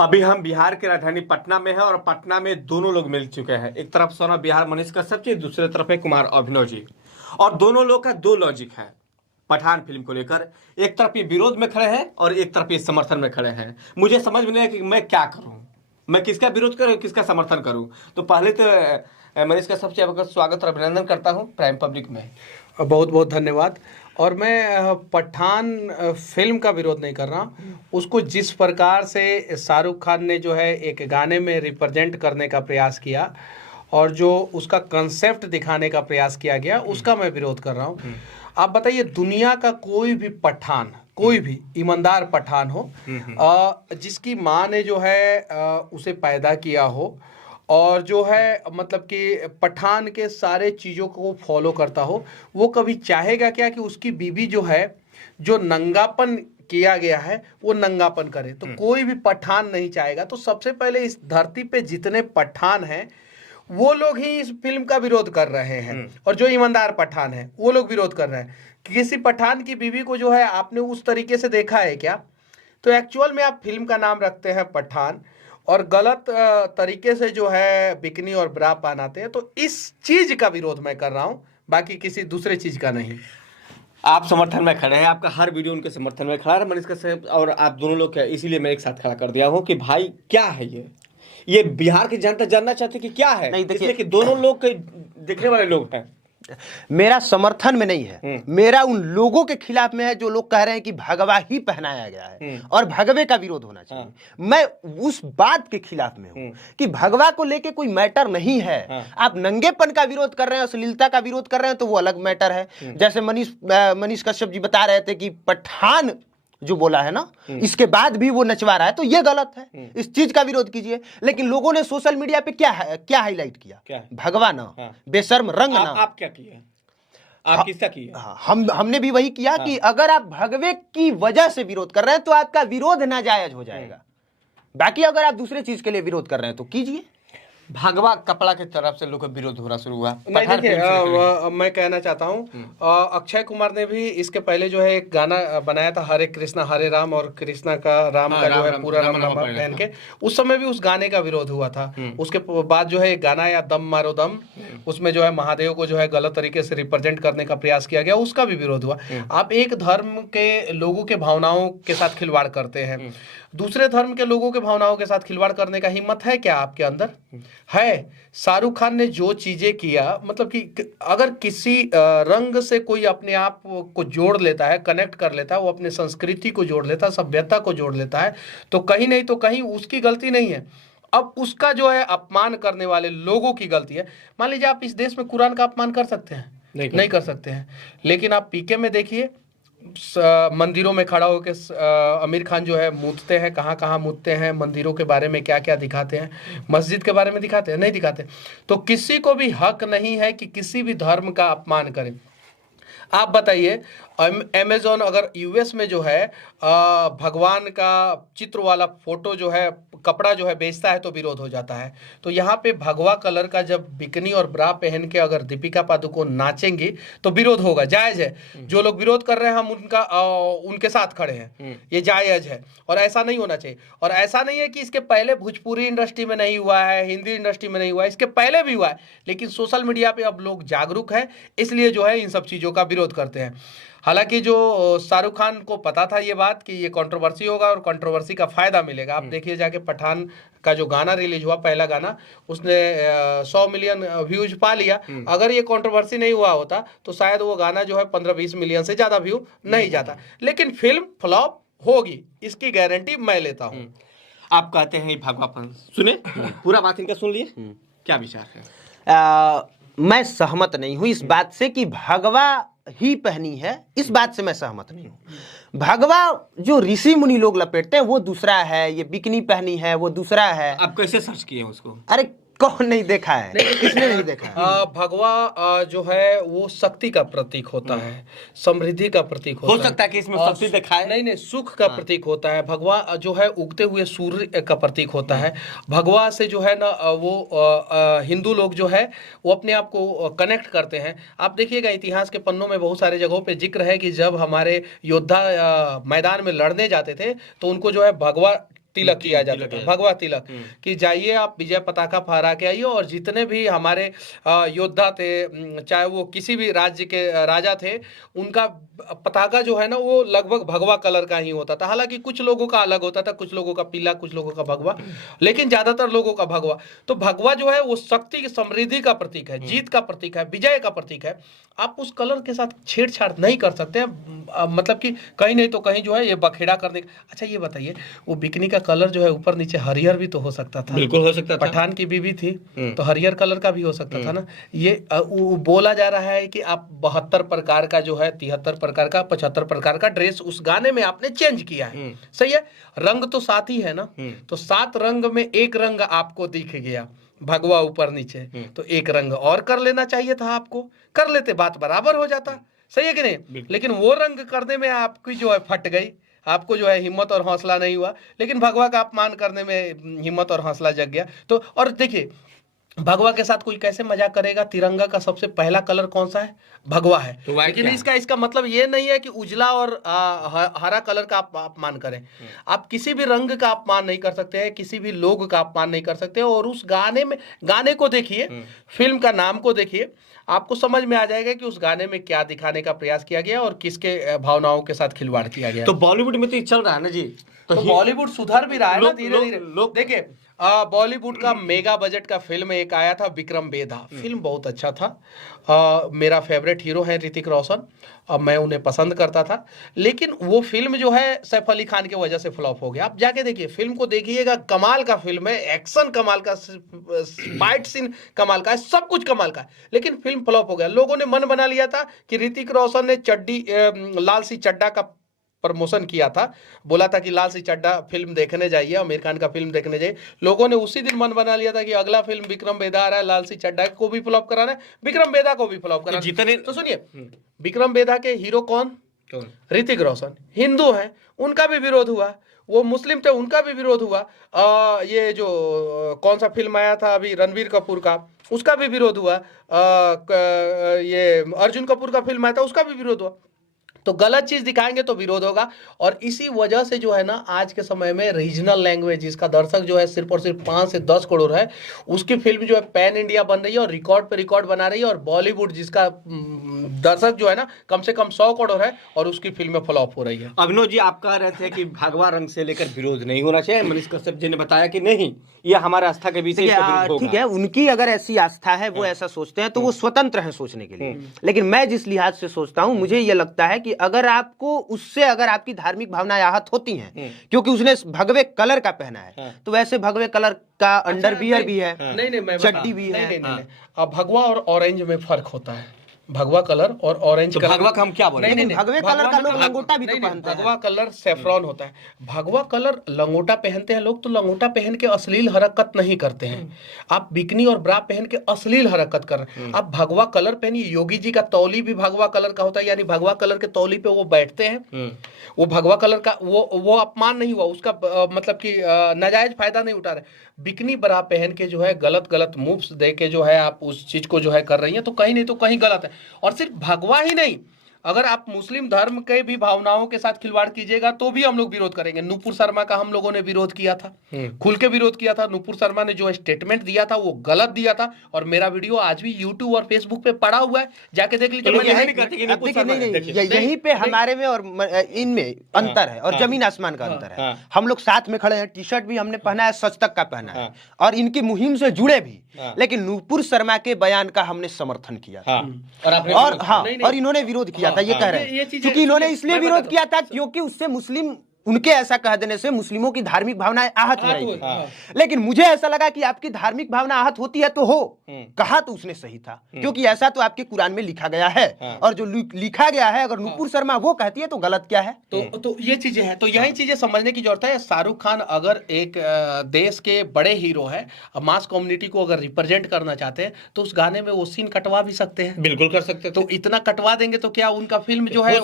अभी हम बिहार की राजधानी पटना में है और पटना में दोनों लोग मिल चुके हैं। एक तरफ सोना बिहार मनीष कश्यप जी, दूसरे तरफ है कुमार अभिनव जी। और दोनों लोग का दो लॉजिक है पठान फिल्म को लेकर। एक तरफ ये विरोध में खड़े हैं और एक तरफ ये समर्थन में खड़े हैं। मुझे समझ में नहीं है कि मैं क्या करूं, मैं किसका विरोध करूं, किसका समर्थन करूं। तो पहले तो मनीष कश्यप जी आपका स्वागत और अभिनंदन करता हूं प्राइम पब्लिक में। बहुत बहुत धन्यवाद। और मैं पठान फिल्म का विरोध नहीं कर रहा, उसको जिस प्रकार से शाहरुख खान ने जो है एक गाने में रिप्रेजेंट करने का प्रयास किया और जो उसका कंसेप्ट दिखाने का प्रयास किया गया, उसका मैं विरोध कर रहा हूँ। आप बताइए, दुनिया का कोई भी पठान, कोई भी ईमानदार पठान हो, जिसकी माँ ने जो है उसे पैदा किया हो और जो है मतलब कि पठान के सारे चीज़ों को फॉलो करता हो, वो कभी चाहेगा क्या कि उसकी बीवी जो है, जो नंगापन किया गया है वो नंगापन करे? तो कोई भी पठान नहीं चाहेगा। तो सबसे पहले इस धरती पे जितने पठान हैं वो लोग ही इस फिल्म का विरोध कर रहे हैं, और जो ईमानदार पठान है वो लोग विरोध कर रहे हैं। किसी पठान की बीवी को जो है आपने उस तरीके से देखा है क्या? तो एक्चुअल में आप फिल्म का नाम रखते हैं पठान और गलत तरीके से जो है बिकनी और ब्रा पहनाते हैं। तो इस चीज का विरोध मैं कर रहा हूं, बाकी किसी दूसरे चीज का नहीं। आप समर्थन में खड़े हैं, आपका हर वीडियो उनके समर्थन में खड़ा है मनीष कश्यप और आप दोनों लोग, इसीलिए मैं एक साथ खड़ा कर दिया हूं कि भाई क्या है ये बिहार की जनता जानना चाहती कि क्या है। नहीं, देखिए कि दोनों लोग के देखने वाले लोग हैं। मेरा समर्थन में नहीं है, मेरा उन लोगों के खिलाफ में है जो लोग कह रहे हैं कि भगवा ही पहनाया गया है और भगवे का विरोध होना चाहिए। मैं उस बात के खिलाफ में हूं कि भगवा को लेके कोई मैटर नहीं है। आप नंगेपन का विरोध कर रहे हैं, अश्लीलता का विरोध कर रहे हैं, तो वो अलग मैटर है। जैसे मनीष कश्यप जी बता रहे थे कि पठान जो बोला है ना, इसके बाद भी वो नचवा रहा है, तो ये गलत है। इस चीज का विरोध कीजिए। लेकिन लोगों ने सोशल मीडिया पे क्या हाईलाइट किया? क्या? भगवा ना, बेशर्म रंग ना। आप क्या किए? आप किसका किया? हमने भी वही किया कि अगर आप भगवे की वजह से विरोध कर रहे हैं तो आपका विरोध नाजायज हो जाएगा। बाकी अगर आप दूसरे चीज के लिए विरोध कर रहे हैं तो कीजिए। भगवा कपड़ा की तरफ से लोग का विरोध हो रहा शुरू हुआ। नहीं, देखिए, मैं कहना चाहता हूँ, अक्षय कुमार ने भी इसके पहले जो है एक गाना बनाया था, हरे कृष्णा हरे राम, और कृष्णा का राम का जो है पूरा राम पहन के, उस समय भी उस गाने का विरोध हुआ था। उसके बाद जो है एक गाना या दम मारो दम, उसमें जो है महादेव को जो है गलत तरीके से रिप्रेजेंट करने का प्रयास किया गया, उसका भी विरोध हुआ। आप एक धर्म के लोगों के भावनाओं के साथ खिलवाड़ करते हैं, दूसरे धर्म के लोगों के भावनाओं के साथ खिलवाड़ करने का हिम्मत है क्या आपके अंदर? है। शाहरुख खान ने जो चीजें किया, मतलब कि अगर किसी रंग से कोई अपने आप को जोड़ लेता है, कनेक्ट कर लेता है, वो अपने संस्कृति को जोड़ लेता है, सभ्यता को जोड़ लेता है, तो कहीं नहीं तो कहीं उसकी गलती नहीं है। अब उसका जो है अपमान करने वाले लोगों की गलती है। मान लीजिए आप इस देश में कुरान का अपमान कर सकते हैं? नहीं कर सकते हैं। लेकिन आप पीके में देखिए, मंदिरों में खड़ा होकर आमिर खान जो है मूतते हैं, कहाँ कहाँ मूतते हैं, मंदिरों के बारे में क्या क्या दिखाते हैं, मस्जिद के बारे में दिखाते हैं? नहीं दिखाते। तो किसी को भी हक नहीं है कि किसी भी धर्म का अपमान करें। आप बताइए, अमेजोन अगर यूएस में जो है भगवान का चित्र वाला फोटो जो है, कपड़ा जो है बेचता है, तो विरोध हो जाता है। तो यहाँ पे भगवा कलर का जब बिकनी और ब्रा पहन के अगर दीपिका पादुकोण नाचेंगी तो विरोध होगा, जायज है। जो लोग विरोध कर रहे हैं हम उनके साथ खड़े हैं, ये जायज है और ऐसा नहीं होना चाहिए। और ऐसा नहीं है कि इसके पहले भोजपुरी इंडस्ट्री में नहीं हुआ है, हिंदी इंडस्ट्री में नहीं हुआ है, इसके पहले भी हुआ है। लेकिन सोशल मीडिया पे अब लोग जागरूक हैं, इसलिए जो है इन सब चीज़ों का विरोध करते हैं। हालांकि जो शाहरुख खान को पता था ये बात कि ये कंट्रोवर्सी होगा और कंट्रोवर्सी का फायदा मिलेगा। आप देखिए जाके, पठान का जो गाना रिलीज हुआ, पहला गाना, उसने 100 मिलियन व्यूज पा लिया। अगर ये कंट्रोवर्सी नहीं हुआ होता तो शायद वो गाना जो है 15-20 मिलियन से ज्यादा व्यू नहीं जाता। लेकिन फिल्म फ्लॉप होगी, इसकी गारंटी मैं लेता हूँ। आप कहते हैं भगवापन, सुने पूरा बात इनका सुन लिए, क्या विचार है? मैं सहमत नहीं हूं इस बात से कि भगवा ही पहनी है, इस बात से मैं सहमत नहीं हूं। भगवा जो ऋषि मुनि लोग लपेटते हैं वो दूसरा है, ये बिकनी पहनी है वो दूसरा है। आप कैसे सर्च किए उसको? अरे कौन नहीं देखा है? किसने नहीं देखा है? भगवा जो है वो शक्ति का प्रतीक होता है, समृद्धि का प्रतीक होता है। हो सकता है कि इसमें शक्ति दिखाए। नहीं, सुख का प्रतीक होता है। भगवा जो है उगते हुए सूर्य का प्रतीक होता है। भगवा से जो है ना वो हिंदू लोग जो है वो अपने आप को कनेक्ट करते हैं। आप देखिएगा इतिहास के पन्नों में बहुत सारे जगहों पे जिक्र है कि जब हमारे योद्धा मैदान में लड़ने जाते थे तो उनको जो है भगवा तिलक किया जाता था, भगवा तिलक, कि जाइए आप विजय पताका फहरा के आइए, और जितने भी हमारे योद्धा थे, चाहे वो किसी भी राज्य के राजा थे, उनका पताका जो है ना वो लगभग भगवा कलर का ही होता था। हालांकि कुछ लोगों का अलग होता था, कुछ लोगों का पीला, कुछ लोगों का भगवा, लेकिन ज्यादातर लोगों का भगवा। तो भगवा जो है वो शक्ति की, समृद्धि का प्रतीक है, जीत का प्रतीक है, विजय का प्रतीक है। आप उस कलर के साथ छेड़छाड़ नहीं कर सकते हैं, मतलब कि कहीं नहीं तो कहीं जो है ये बखेड़ा करने। अच्छा ये बताइए, वो बिकनी का कलर जो है ऊपर नीचे हरियर भी तो हो सकता था। बिल्कुल हो सकता था। पठान की बीवी थी तो हरियर कलर का भी हो सकता था ना। ये बोला जा रहा है कि आप 72 प्रकार का जो है, 73 प्रकार का, 75 प्रकार का ड्रेस उस गाने में आपने चेंज किया है। सही है, रंग तो 7 ही है ना, तो 7 रंग में एक रंग आपको दिख गया, भगवा ऊपर नीचे, तो एक रंग और कर लेना चाहिए था, आपको कर लेते, बात बराबर हो जाता। सही है कि नहीं? लेकिन वो रंग करने में आपकी जो है फट गई, आपको जो है हिम्मत और हौसला नहीं हुआ, लेकिन भगवा का अपमान करने में हिम्मत और हौसला जग गया। तो और देखिए, भगवा के साथ कोई कैसे मजाक करेगा? तिरंगा का सबसे पहला कलर कौन सा है? भगवा है। तो लेकिन इसका मतलब ये नहीं है कि उजला और हरा कलर का आप अपमान करें। आप किसी भी रंग का अपमान नहीं कर सकते हैं, किसी भी लोग का अपमान नहीं कर सकते। और उस गाने को देखिए, फिल्म का नाम को देखिए, आपको समझ में आ जाएगा कि उस गाने में क्या दिखाने का प्रयास किया गया और किसके भावनाओं के साथ खिलवाड़ किया गया। तो बॉलीवुड में तो चल रहा है ना जी, तो बॉलीवुड सुधर भी रहा है ना धीरे धीरे। देखिए, बॉलीवुड का मेगा बजट का फिल्म एक आया था, विक्रम बेदा। फिल्म बहुत अच्छा था। मेरा फेवरेट हीरो है ऋतिक रोशन, मैं उन्हें पसंद करता था। लेकिन वो फिल्म जो है सैफ अली खान की वजह से फ्लॉप हो गया। आप जाके देखिए, फिल्म को देखिएगा, कमाल का फिल्म है, एक्शन कमाल का, फाइट सीन कमाल का है, सब कुछ कमाल का है, लेकिन फिल्म फ्लॉप हो गया। लोगों ने मन बना लिया था कि ऋतिक रोशन ने लाल सी चड्डा का प्रमोशन किया था, बोला था कि लाल सी चड्डा फिल्म देखने जाइए, आमिर खान का फिल्म देखने जाइए। लोगों ने उसी दिन मन बना लिया था कि अगला फिल्म विक्रम बेदा आ रहा है, लाल सी चड्डा को भी फ्लॉप कराना है, विक्रम बेदा को भी फ्लॉप कराना है। जितने तो सुनिए, विक्रम बेदा के हीरो कौन? ऋतिक रोशन। हिंदू हैं, उनका भी विरोध हुआ। वो मुस्लिम थे, उनका भी विरोध हुआ। ये जो कौन सा फिल्म आया था अभी रणबीर कपूर का, उसका भी विरोध हुआ। ये अर्जुन कपूर का फिल्म आया था, उसका भी विरोध हुआ। तो गलत चीज दिखाएंगे तो विरोध होगा। और इसी वजह से जो है ना, आज के समय में रीजनल लैंग्वेज, जिसका दर्शक जो है सिर्फ और सिर्फ 5 से 10 करोड़ है, उसकी फिल्म जो है पैन इंडिया बन रही है और रिकॉर्ड पे रिकॉर्ड बना रही है। और बॉलीवुड जिसका दर्शक जो है ना कम से कम 100 करोड़ है, और उसकी फिल्में फ्लॉप हो रही है। अभिनव जी, आप कह रहे थे कि भगवा रंग से लेकर विरोध नहीं होना चाहिए। मनीष कश्यप जी ने बताया कि नहीं, ये हमारे आस्था के विषय होगा। ठीक है, उनकी अगर ऐसी आस्था है, वो ऐसा सोचते हैं, तो वो स्वतंत्र हैं सोचने के लिए। लेकिन मैं जिस लिहाज से सोचता हूं, मुझे ये लगता है कि अगर आपको उससे, अगर आपकी धार्मिक भावनाएं आहत होती हैं क्योंकि उसने भगवे कलर का पहना है, तो वैसे भगवे कलर का अंडरवियर भी है, चड्डी भी है। अब भगवा और ऑरेंज में फर्क होता है। भगवा कलर और ऑरेंज कलर, भगवा का हम क्या बोले? नहीं, भगवे कलर का लोग लंगोटा भी तो पहनते हैं। भगवा कलर सैफरॉन होता है, भगवा कलर लंगोटा पहनते हैं लोग। तो लंगोटा पहन के अश्लील हरकत नहीं करते हैं। आप बिकनी और ब्रा पहन के अश्लील हरकत कर रहे हैं। आप भगवा कलर पहनिए। योगी जी का तौली भी भगवा कलर का होता है, यानी भगवा कलर के तौली पे वो बैठते हैं। वो भगवा कलर का वो अपमान नहीं हुआ उसका, मतलब कि नाजायज फायदा नहीं उठा रहे। बिकनी ब्रा पहन के जो है गलत मूव्स दे के जो है आप उस चीज को जो है कर रही हैं, तो कहीं नहीं तो कहीं गलत है। और सिर्फ भगवा ही नहीं, अगर आप मुस्लिम धर्म के भी भावनाओं के साथ खिलवाड़ कीजिएगा तो भी हम लोग विरोध करेंगे। नुपुर शर्मा का हम लोगों ने विरोध किया था, खुल के विरोध किया था। नुपुर शर्मा ने जो स्टेटमेंट दिया था वो गलत दिया था, और मेरा वीडियो आज भी यूट्यूब और फेसबुक पे पड़ा हुआ है, जाके देख लीजिए। यहीं पे हमारे में और इनमें अंतर है, और जमीन आसमान का अंतर है। हम लोग साथ में खड़े हैं, टी शर्ट भी हमने पहना है, सच तक का पहना है, और इनकी मुहिम से जुड़े भी। लेकिन नुपुर शर्मा के बयान का हमने समर्थन किया और इन्होंने विरोध किया था। ये कह रहे हैं क्योंकि इन्होंने इसलिए विरोध किया था क्योंकि उससे मुस्लिम, उनके ऐसा कह देने से मुस्लिमों की धार्मिक भावनाएं आहत हो रही थी। लेकिन मुझे ऐसा लगा कि आपकी धार्मिक भावना आहत होती है तो हो, कहा तो उसने सही था, क्योंकि ऐसा तो आपके कुरान में लिखा गया है। और जो लिखा गया है, अगर नुपुर शर्मा वो कहती है तो गलत क्या है? तो ये चीजें हैं, तो यही चीजें समझने की जरूरत है। शाहरुख खान अगर एक देश के बड़े हीरो है, मास कम्युनिटी को अगर रिप्रेजेंट करना चाहते हैं, तो उस गाने में वो सीन कटवा भी सकते हैं। बिल्कुल कर सकते हैं। तो इतना कटवा देंगे तो क्या उनका फिल्म जो है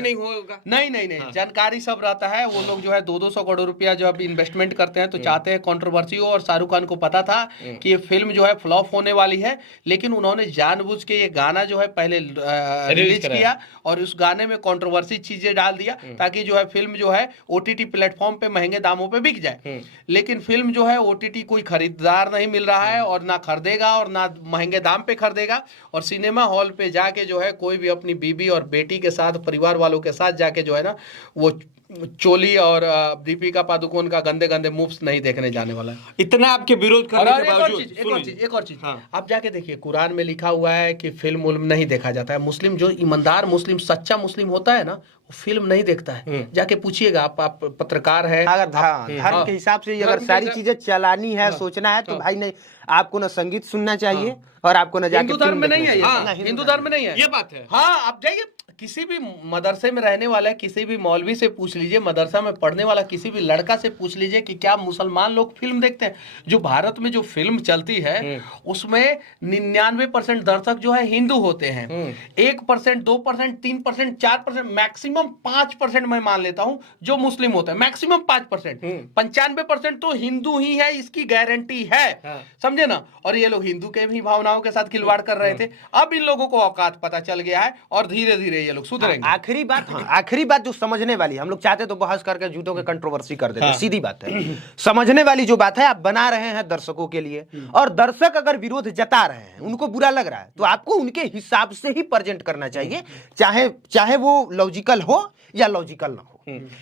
नहीं होगा? नहीं, जानकारी सब आता है वो लोग जो है 200 करोड़ रुपया जब इन्वेस्टमेंट करते हैं तो चाहते हैं कंट्रोवर्सी हो, और शाहरुख खान को पता था कि ये फिल्म जो है फ्लॉप होने वाली है, लेकिन उन्होंने जानबूझ के ये गाना जो है पहले रिलीज किया और उस गाने में कंट्रोवर्सी चीजें डाल दिया ताकि जो है फिल्म जो है ओटीटी प्लेटफॉर्म पे महंगे दामों पे बिक जाए। लेकिन फिल्म जो है ओटीटी कोई खरीदार नहीं मिल रहा है और ना खरीदेगा और ना महंगे दाम पे खरीदेगा, और सिनेमा हॉल पे जाके जो है कोई भी अपनी बीबी और बेटी के साथ, परिवार वालों के साथ जाके जो है ना वो चोली और दीपिका पादुकोण का गंदे गंदे मूव्स नहीं देखने जाने वाला है। इतना आपके विरोध करने के बावजूद एक और चीज आप जाके देखिए, कुरान में लिखा हुआ है कि फिल्म उल्म नहीं देखा जाता है। मुस्लिम जो ईमानदार मुस्लिम सच्चा मुस्लिम होता है ना, वो फिल्म नहीं देखता है। जाके पूछिएगा, आप पत्रकार है, अगर धर्म के हिसाब से अगर सारी चीजें चलानी है, सोचना है, तो भाई नहीं, आपको ना संगीत सुनना चाहिए और आपको ना जाके हिंदू धर्म में नहीं है, हिंदू धर्म में नहीं है, ये बात है। हाँ, आप जाइए किसी भी मदरसे में रहने वाला, किसी भी मौलवी से पूछ लीजिए, मदरसा में पढ़ने वाला किसी भी लड़का से पूछ लीजिए कि क्या मुसलमान लोग फिल्म देखते हैं। जो भारत में जो फिल्म चलती है उसमें 99% दर्शक जो है हिंदू होते हैं। 1%, 2%, 3%, 4%, मैक्सिमम 5% मैं मान लेता हूं जो मुस्लिम होते हैं, मैक्सिमम 5%। 95% तो हिंदू ही है, इसकी गारंटी है, समझे ना। और ये लोग हिंदू के भी भावनाओं के साथ खिलवाड़ कर रहे थे। अब इन लोगों को औकात पता चल गया है और धीरे धीरे ये लोग सुधरेंगे। आखिरी बात जो समझने वाली, हम लोग चाहते तो बहस करके झूठों के कंट्रोवर्सी कर देते, सीधी बात है। समझने वाली जो बात है, आप बना रहे हैं दर्शकों के लिए, और दर्शक अगर विरोध जता रहे हैं, उनको बुरा लग रहा है, तो आपको उनके हिसाब से ही प्रेजेंट करना चाहिए, चाहे वो लॉजिकल हो या लॉजिकल ना हो।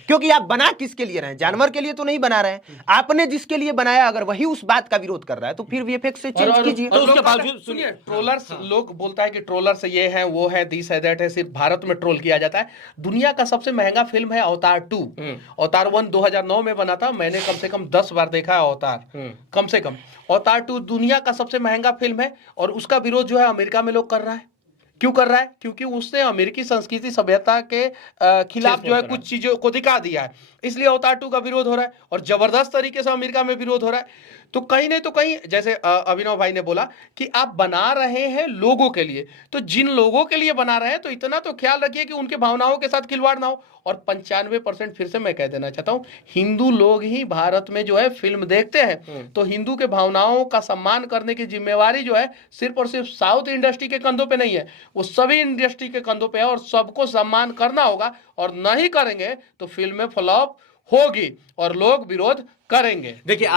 क्योंकि आप बना किसके लिए रहे हैं? जानवर के लिए तो नहीं बना रहे हैं। आपने जिसके लिए बनाया, अगर वही उस बात का विरोध कर रहा है, तो फिर वीएफएक्स से चेंज कीजिए। और उसके बावजूद सुनिए, ट्रोलर्स लोग बोलता है कि ट्रोलर्स ये है, वो है, दिस है, दैट है, सिर्फ भारत में ट्रोल किया जाता है। दुनिया का सबसे महंगा फिल्म है अवतार 2। अवतार 1 2009 में बना था, मैंने कम से कम 10 बार देखा है अवतार, कम से कम। अवतार 2 दुनिया का सबसे महंगा फिल्म है और उसका विरोध जो है अमेरिका में लोग कर रहा है। क्यों कर रहा है? क्योंकि उसने अमेरिकी संस्कृति सभ्यता के खिलाफ जो है कुछ चीजों को दिखा दिया है, इसलिए अवतार 2 का विरोध हो रहा है और जबरदस्त तरीके से अमेरिका में विरोध हो रहा है। तो कहीं नहीं तो कहीं, जैसे अभिनव भाई ने बोला कि आप बना रहे हैं लोगों के लिए, तो जिन लोगों के लिए बना रहे हैं तो इतना तो ख्याल रखिए कि उनके भावनाओं के साथ खिलवाड़ ना हो। और 95% फिर से मैं कह देना चाहता हूं, हिंदू लोग ही भारत में जो है फिल्म देखते हैं, तो हिंदू के भावनाओं का सम्मान करने की जिम्मेवारी जो है सिर्फ और सिर्फ साउथ इंडस्ट्री के कंधों पे नहीं है, वो सभी इंडस्ट्री के कंधों पे है, और सबको सम्मान करना होगा। और नहीं करेंगे तो फिल्में फ्लॉप होगी और लोग विरोध करेंगे। देखिए